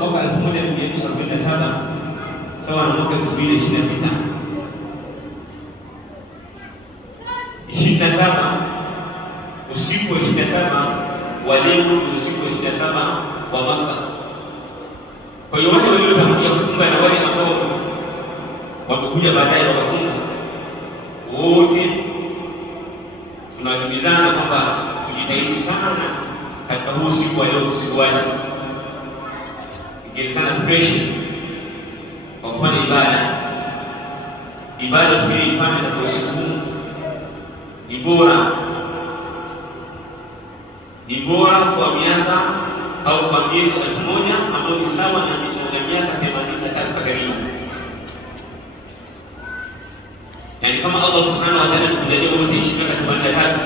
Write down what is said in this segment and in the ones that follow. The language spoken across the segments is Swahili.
mwaka 1447 sawa na mwaka 2026. 27 usiku wa 27 wa leo ni usiku wa 27 wa Maka. Kwa hiyo wale waliotangulia kufunga na wale ambao wamekuja baadaye wakafunga, wote tunahimizana kwamba tujitahidi sana katika huu usiku wa leo, tusiuache. Ikiwezekana tupeshe kwa kufanya ibada tuliyoifanya katika usiku huu ni bora kwa miaka au kwa miezi 1000 ambayo ni sawa na miaka 83 takriban. Yani kama Allah subhanahu wa ta'ala tukujalia wote 83,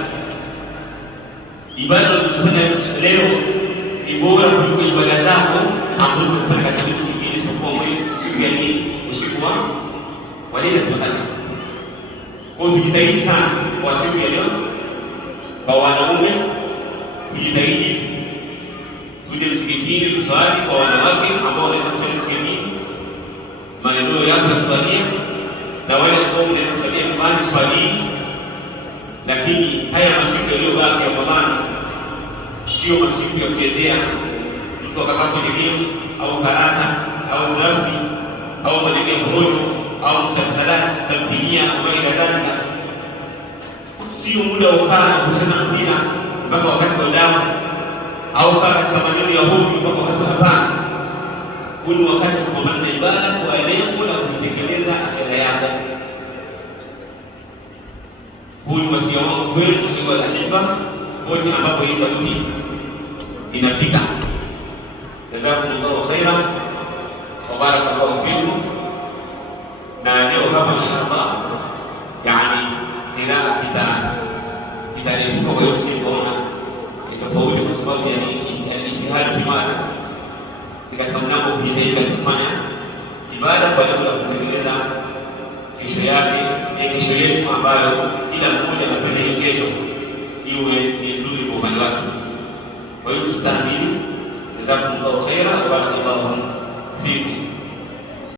ibada unazofanya leo ni bora kuliko ibada zako ambazo unafanya katika miezi mingine, isipokuwa siku ya Idi, usiku wa Lailatul Qadr. Kwa hiyo tujitahidi sana kwa siku ya leo. Kwa wanaume tujitahidi tuje msikitini tuswali, kwa wanawake ambao wanaweza kuswali msikitini maeneo yao ya kuswalia, na wale ambao wanaweza kuswalia nyumbani swalini. Lakini haya masiku yaliyobaki ya Ramadhani sio masiku ya kuchezea, mtu akakaa kwenye game au karata au drafti au maneno ya mrojo au msalsalati, tamthilia au ila dhalika. Sio muda ukaa na kucheza mpira mpaka wakati wa damu au kaa katika maneno ya hofu mpaka wakati wa hapana. Huu ni wakati wa kupambana na ibada kwa lengo la kuitekeleza akhera yako. Huu ni wasia wangu kwenu iwa lahimba wote ambapo hii sauti inafika. Jazakumullahu khairan wa barakallahu fikum. Na leo hapa inshallah yani ila kitalifuka kwa hiyo simbona itafauti kwa sababu ya ijtihad fi mada katika mnamo kujitahidi kufanya ibada kwa lengo la kutengeneza kesho yake, kesho yetu ambayo kila mmoja anapenda hiyo kesho iwe ni nzuri kwa upande wake. Kwa hiyo tustahimili. Jazakumullahu khairan wa barakallahu fikum.